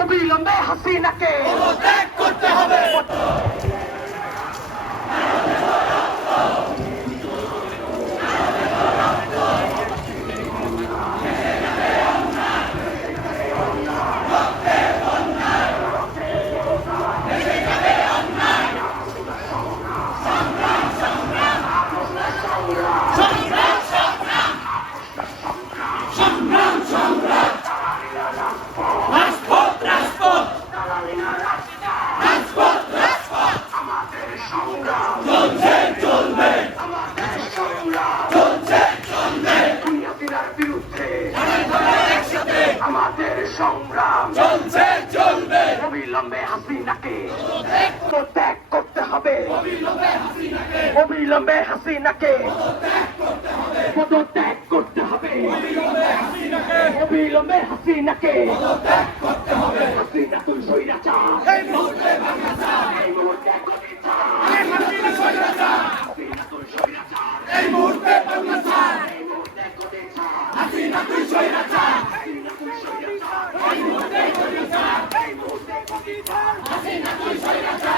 অবিলম্বে হাসিনাকে করতে হবে। আমাদের সংগ্রাম চলছে চলবে অবিলম্বে হাসিনাকে ত্যাগ করতে হবে অবিলম্বে হাসিনাকে ত্যাগ করতে হবে অবিলম্বে হাসিনাকে পদত্যাগ করতে হাসিনা তুই সৈরাচার